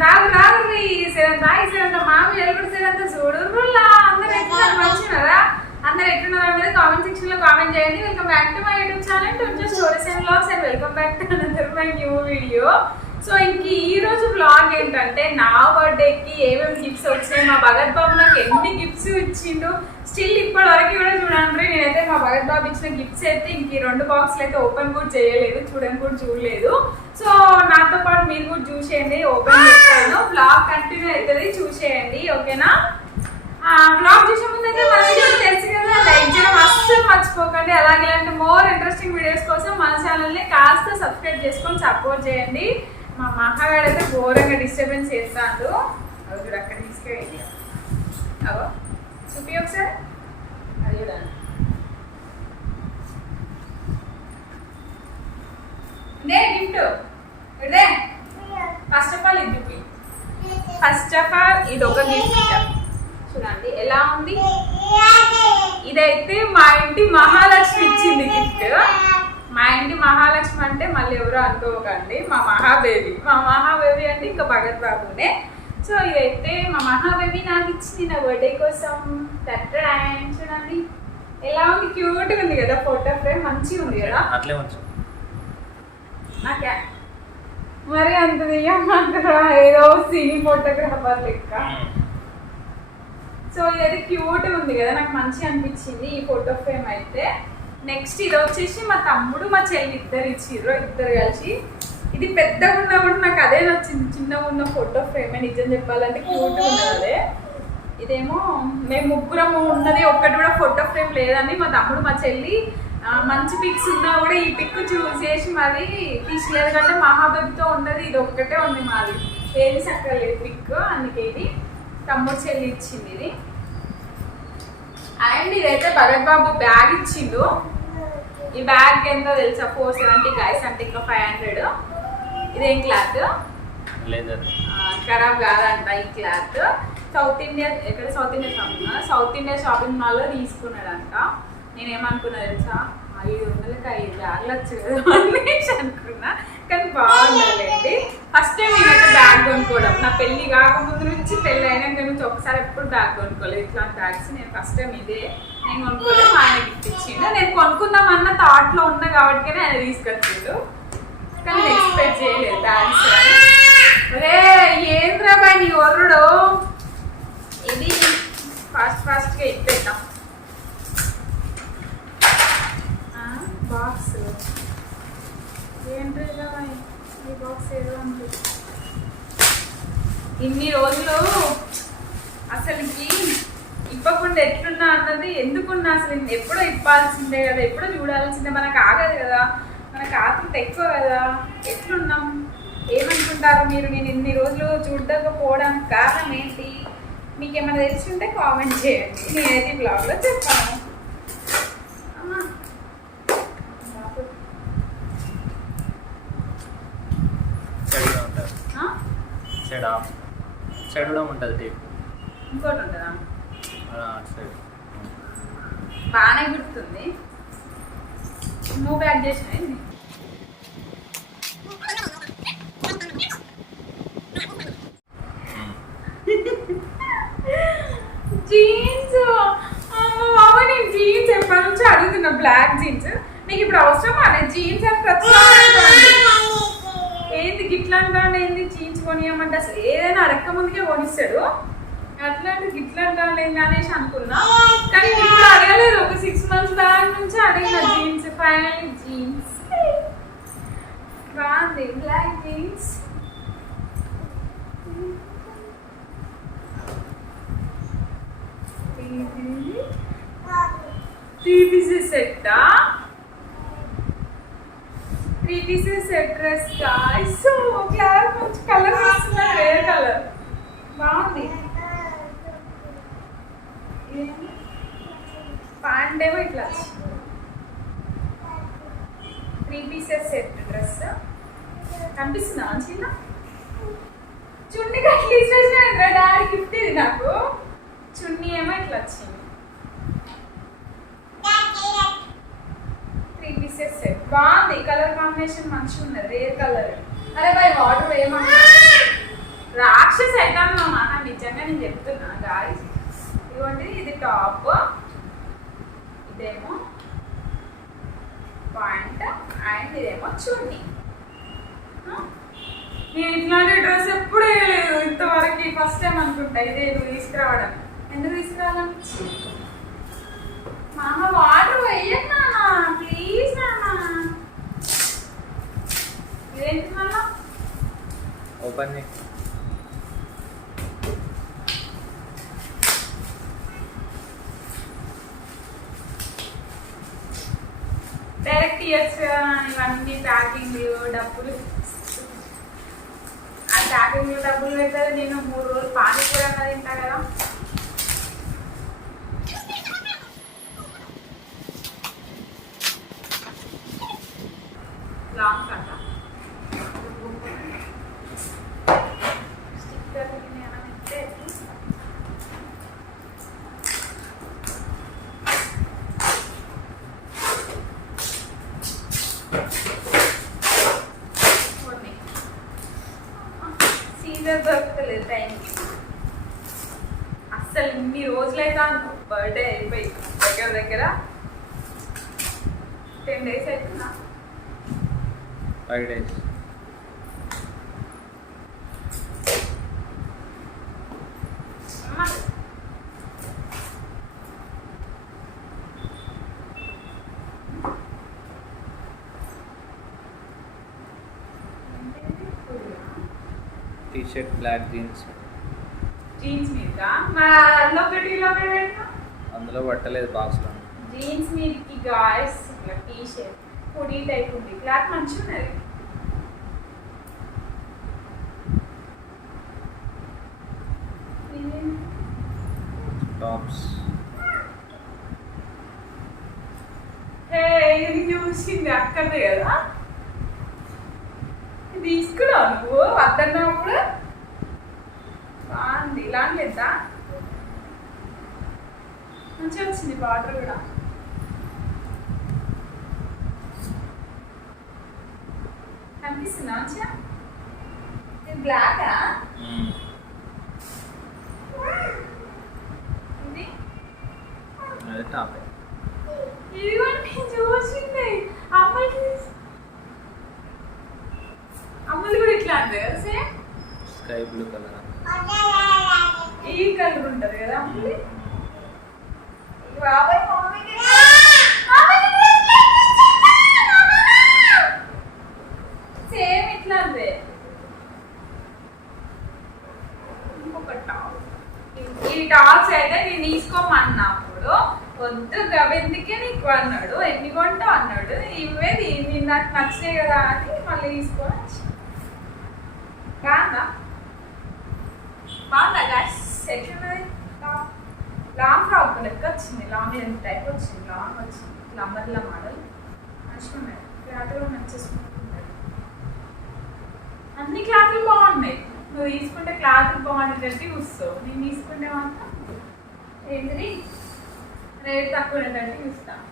Seventh ఆగు రాదు ఈ సెవెంత్ ఆగి సెవెంత్ మామి ఎల్లుడు సెవెంత్ చూడుర్రులా అందరు ఎట్లున్నారు మంచినారా అందరు ఎట్లున్నారు అనేది కామెంట్ సెక్షన్లో కామెంట్ చేయండి. Welcome back to my YouTube channel to stories and vlogs and welcome back to another my new video so ఇంక ఈ రోజు బ్లాగ్ ఏంటంటే నా బర్త్డేకి ఏమేమి గిఫ్ట్స్ వచ్చాయి మా భగత్ బాబు నాకు ఎన్ని గిఫ్ట్స్ ఇచ్చిండు? స్టిల్ ఇప్పటి వరకు కూడా చూడండి నేనైతే మా భగత్ బాబు ఇచ్చిన గిఫ్ట్స్ అయితే ఇంక ఈ రెండు బాక్స్లు అయితే ఓపెన్ కూడా చేయలేదు చూడని కూడా చూడలేదు. సో నాతో పాటు మీరు కూడా చూసేయండి ఓపెన్ చేస్తాను. బ్లాగ్ కంటిన్యూ అవుతుంది చూసేయండి ఓకేనా? బ్లాగ్ చూసే ముందు అయితే మన వీడియో తెలుసు కదా లైక్ చేయడం అస్సలు మర్చిపోకండి. అలాగే ఇలాంటి మోర్ ఇంట్రెస్టింగ్ వీడియోస్ కోసం మన ఛానల్ని కాస్త సబ్స్క్రైబ్ చేసుకొని సపోర్ట్ చేయండి. మా మహాగాడు అయితే ఘోరంగా డిస్టర్బెన్స్ చేస్తాడు. అవి చూడు అక్కడ తీసుకెళ్ళి. అవో చూపి ఒకసారి. అది చూడండి ఇదే గిఫ్ట్. ఇదే. ఫస్ట్ ఆఫ్ ఆల్ ఇది చూపి. ఫస్ట్ ఆఫ్ ఆల్ ఇది ఒక గిఫ్ట్ చూడండి ఎలా ఉంది? ఇదైతే మా ఇంటి మహాలక్ష్మి ఇచ్చింది గిఫ్ట్ మా ఇంటి మహాలక్ష్మి అంటే మళ్ళీ ఎవరో అనుకోకండి. మా మహాబేబీ మా మహాబేబీ అంటే ఇంకా భగత్ బాబునే. సో ఇదైతే మా మహాబేబీ నాకు ఇచ్చింది నా బర్త్డే కోసం తట్టడాయన్ చూడండి. ఎలా ఉంది? క్యూట్గా ఉంది కదా ఫోటో ఫ్రేమ్ మంచిగా ఉంది కదా? అట్లే నాకే. మరి అంత ఏదో సినీ ఫోటోగ్రాఫర్ లెక్క. సో ఇదైతే క్యూట్ ఉంది కదా. నాకు మంచి అనిపించింది ఈ ఫోటో ఫ్రేమ్ అయితే. నెక్స్ట్ ఇది వచ్చేసి మా తమ్ముడు మా చెల్లి ఇద్దరు ఇచ్చిర్రు ఇద్దరు కలిసి. ఇది పెద్దగా ఉన్నా కూడా నాకు అదే నచ్చింది. చిన్నగా ఉన్న ఫోటో ఫ్రేమ్ నిజం చెప్పాలంటే క్యూట్ ఉండాలి ఇదేమో మేము ముగ్గురము ఉన్నది ఒక్కటి కూడా ఫోటో ఫ్రేమ్ లేదని మా తమ్ముడు మా చెల్లి మంచి పిక్స్ ఉన్నా కూడా ఈ పిక్ చూస్ చేసి మాది తీసలేదు కంటే మహాబేబితో ఉన్నది. ఇది ఒక్కటే ఉంది మాది. ఏది చక్కలేదు పిక్ అందుకే ఇది తమ్ముడు చెల్లి ఇచ్చింది ఇది. అండ్ ఇదైతే భగత్ బాబు బ్యాగ్ ఇచ్చిండు. ఈ బ్యాగ్ ఎంతో తెలుసా? ఫోర్ సెవెంటీ గైస్ అంటే ఇంకా ఫైవ్ హండ్రెడ్ ఇదేం క్లాత్? ఖరాబ్ కాదంట ఈ క్లాత్. సౌత్ ఇండియా ఎక్కడ? South India shopping south India shopping మాల్లో తీసుకున్నాడంట. నేను ఏమనుకున్నా తెలుసా? ఐదు వందలకి ఐదు బ్యాగ్లు వచ్చు కదా అనేసి అనుకున్నా. కానీ బాగుండాలండి ఫస్ట్ టైం నేనైతే బ్యాగ్ కొనుక్కోవడం. నా పెళ్ళి కాకముందు నుంచి పెళ్ళి అయినాక నుంచి ఒకసారి ఎప్పుడు బ్యాగ్ కొనుక్కోలేదు. ఇట్లాంటి బ్యాగ్స్ నేను ఫస్ట్ టైం ఇదే. నేను కొనుక్కోలేదు మా ఆయన గిఫ్ట్ ఇచ్చిండు. నేను కొనుక్కుందామన్న థాట్లో ఉన్నా కాబట్టి ఆయన తీసుకొచ్చిండు. కానీ ఎక్స్పెక్ట్ చేయలేదు బ్యాగ్స్ రే ఏంద్రా బాయ్ నీ ఒర్రుడు? ఇది. ఫాస్ట్ ఫాస్ట్గా ఇప్పేద్దాం. బాక్స్ ఏంటి ఈ బాక్స్ ఏదో ఉంది. ఇన్ని రోజులు అసలుకి ఇవ్వకుండా ఎట్లున్నా అన్నది ఎందుకున్నా అసలు ఎప్పుడో ఇప్పాల్సిందే కదా ఎప్పుడో చూడాల్సిందే. మనకు ఆగదు కదా. మనకు ఆతృత ఎక్కువ కదా. ఎట్లున్నాం? ఏమనుకుంటారు మీరు? నేను ఇన్ని రోజులు చూడకపోవడానికి కారణం ఏంటి? మీకు ఏమైనా తెలిసి ఉంటే కామెంట్ చేయండి. నేనైతే బ్లాగ్లో చెప్పాను అమ్మా. బాబు. సైడ్గా ఉంటుంది ఆ? సైడ్ ఆఫ్ సైడ్ కూడా ఉంటుంది టేప్ ఇంకోటి ఉంటుందా? అటు సైడ్ బాగానే గుర్తుంది. నువ్వు బ్యాగ్ చేసిన జీన్స్ అమ్మ బాబా నేను జీన్స్ ఎప్పటి నుంచి అడుగుతున్నా బ్లాక్ జీన్స్ నీకు ఇప్పుడు అవసరమా? నేను జీన్స్ అని అంటాను. ఏంది గిట్లా అంటాడు? ఏంది జీన్స్ కొనియమంటే అసలు ఏదైనా అరక్క ముందుకే కొనిస్తాడు అట్లాంటి గిట్లా అంటాడు అనేసి అనుకున్నా. కానీ ఇప్పుడు అడగలేదు. ఒక సిక్స్ మంత్స్ దాని నుంచి అడిగిన జీన్స్ ఫైవ్ జీన్స్ బాగుంది. Black jeans three pieces సెట్టా three pieces set dress guys so class మంచి కలర్ వస్తుంది వేరే కలర్ బాగుంది. ప్యాంట్ ఏమో ఇట్లా త్రీ పీసెస్ సెట్ డ్రెస్ కనిపిస్తుందా చిన్న? చున్నీ కట్ల ఇచ్చేసిన డాడీ గిఫ్ట్ ఇది నాకు. చున్నీ ఏమో ఇట్లా వచ్చింది. పీసెస్ బాగుంది. కలర్ కాంబినేషన్ మంచిగా ఉన్నది రేర్ కలర్ అరే బాయ్ వాటర్ ఏమన్నా? రా నిజంగా నేను చెప్తున్నా గాయస్ ఇదిగోండి ఇది టాప్ ఇదేమో పాయింట్ అండ్ ఇదేమో చున్నీ. నేను ఇట్లాంటి డ్రెస్ ఎప్పుడు వేయలేదు. ఇంతవరకు ఫస్ట్ టైం అనుకుంటా. ఇదే తీసుకురావడం. ఎందుకు తీసుకురావడం పని. డైరెక్ట్ ఇయర్స్ ఇవన్నీ ప్యాకింగ్ డబ్బులు. ఆ ప్యాకింగ్ డబ్బులు పెడతారు నేను మూడు రోజులు పానీపూరి అన్నది తింటా కదా. అస్సలు ఇన్ని రోజులైతే బర్త్డే అయిపోయి దగ్గర దగ్గర టెన్ డేస్ అవుతుందా ఫైవ్ డేస్ అమ్మ. T shirt black jeans jeans మీద? మరి అందులో ఒకటి ఇలా పెట్టినా అందులో పట్టలేదు బాక్స్లో జీన్స్ మీదకి గాయస్ ఇట్లా టీ షర్ట్ హుడీ టైప్ ఉంది. క్లాత్ మంచిగా ఉన్నది? టాప్స్ హే ఇది చూసింది అక్కడే కదా. తీసుకున్నావు నువ్వు? వద్దన్నప్పుడు ఎంత మంచిగా వచ్చింది బార్డర్ కూడా. కనిపిస్తుందా మంచిగా? ఇది బ్లాకా? ఇది? అదే టాప్. ఇదిగోండి చూసింది అమ్మాయికి అమ్మాయి కూడా ఇట్లా అంది కదా సేమ్ స్కై బ్లూ కలర్? ఈ కలర్ ఉంటది కదా అమ్మాయి బాబాయ్ మమ్మీకి సేమ్ ఇట్లా అంది ఇంకొక టాప్. ఈ టాప్స్ అయితే నేను తీసుకోమన్నప్పుడు వద్దు గవెందుకే నీకు అన్నాడు. ఎన్ని కొంటావు అన్నాడు. ఇవే నేను నాకు నచ్చినాయి కదా అని మళ్ళీ తీసుకొని వచ్చి బాగుందా బాగుందా గాస్ ఎట్లున్నది టాప్ లాంగ్ ఫ్రాక్ లెక్క వచ్చింది. లాంగ్ లెంత్ టైప్ వచ్చింది. లాంగ్ వచ్చింది. లంబర్ల మోడల్. మంచిగా ఉన్నాయి క్లాత్ కూడా మంచిగా అన్ని క్లాత్లు బాగున్నాయి. నువ్వు తీసుకుంటే క్లాత్ బాగుండేటట్టు చూస్తావు నేను తీసుకుంటే మాత్రం ఏంటిది? రేట్ తక్కువ ఉండేటట్టు చూస్తాను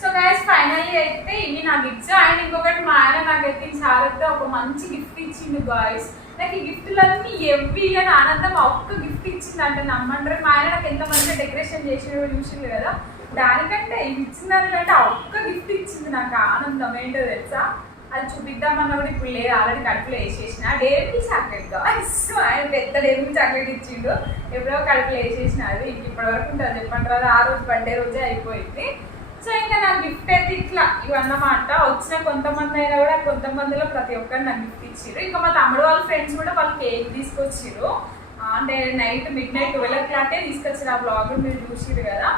సో గైస్ ఫైనల్లీ అయితే ఇవి నా గిఫ్ట్స్ అండ్ ఇంకొకటి మా ఆయన నాకైతే సార్ ఒక మంచి గిఫ్ట్ ఇచ్చిండు బాయ్స్ నాకు ఈ గిఫ్ట్లన్నీ ఎవ్వి అని ఆనందం ఒక్క గిఫ్ట్ ఇచ్చింది నమ్మంటారు మా ఆయన నాకు ఎంత మంచిగా డెకరేషన్ చేసిన చూసింది కదా. దానికంటే ఇచ్చిందని అంటే ఒక్క గిఫ్ట్ ఇచ్చింది నాకు ఆనందం. ఏంటో తెలుసా? అది చూపిద్దామన్నా కూడా ఇప్పుడు లేదు. ఆల్రెడీ కడుపులో వేసేసిన. డేరీ చాక్లెట్ కావచ్చు ఆయన పెద్ద డేరీ చాక్లెట్ ఇచ్చిండు. ఎప్పుడో కడుపులో వేసేసిన అది. ఇంక ఇప్పటి వరకు ఉంటుంది. చెప్పండి ఆ రోజు బర్త్డే రోజే అయిపోయింది. సో ఇంకా నా గిఫ్ట్ అయితే ఇట్లా ఇవన్నమాట. వచ్చిన కొంతమంది అయినా కూడా కొంతమందిలో ప్రతి ఒక్కరు నాకు గిఫ్ట్ ఇచ్చారు ఇంకా మా తమ్ముడు వాళ్ళ ఫ్రెండ్స్ కూడా వాళ్ళు కేక్ తీసుకొచ్చారు అంటే నైట్ మిడ్ నైట్ ట్వెల్వ్ ఓ క్లాకే తీసుకొచ్చారు ఆ బ్లాగ్ మీరు చూసిరు కదా.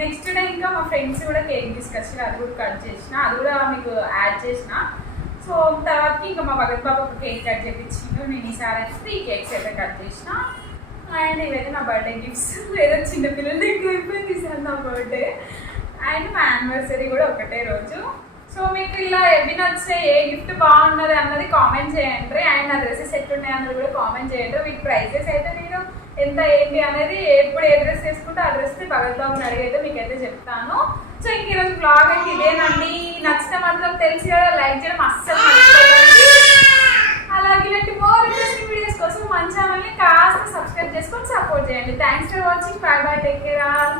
నెక్స్ట్ డే ఇంకా మా ఫ్రెండ్స్ కూడా కేక్ తీసుకొచ్చారు అది కూడా కట్ చేసిన అది కూడా మీకు యాడ్ చేసిన. సో తర్వాతకి ఇంకా మా భగత్ బాబు ఒక కేక్ కట్ చేయించిండు నేను ఈసారి అయితే ఈ కేక్స్ అయితే కట్ చేసిన. అండ్ ఇవైతే నా బర్త్డే గిఫ్ట్స్ లేదా చిన్నపిల్లలు ఎక్కువ అయిపోయింది ఈసారి నా బర్త్డే అండ్ మా యానివర్సరీ కూడా ఒకటే రోజు. సో మీకు ఇలా ఎవి నచ్చే ఏ గిఫ్ట్ బాగున్నది అన్నది కామెంట్ చేయండి. అండ్ నా డ్రెస్సెస్ ఎట్లున్నాయి అన్నది కూడా కామెంట్ చేయండి. వీటి ప్రైజెస్ అయితే నేను ఎంత ఏంటి అనేది ఎప్పుడు ఏ డ్రెస్ తీసుకుంటే ఆ డ్రెస్ భగత్ బాబుని అడిగైతే మీకైతే చెప్తాను. సో ఇంక ఈరోజు బ్లాగ్ అయితే ఇదేనండి. నచ్చిన మాత్రం తెలిసి కదా లైక్ చేయడం అస్సలు అలాగే ఇలాంటి మోర్ ఇంట్రెస్టింగ్ వీడియోస్ కోసం మన ఛానల్ని కాస్త సబ్స్క్రైబ్ చేసుకొని సపోర్ట్ చేయండి. Thanks for watching bye bye take care all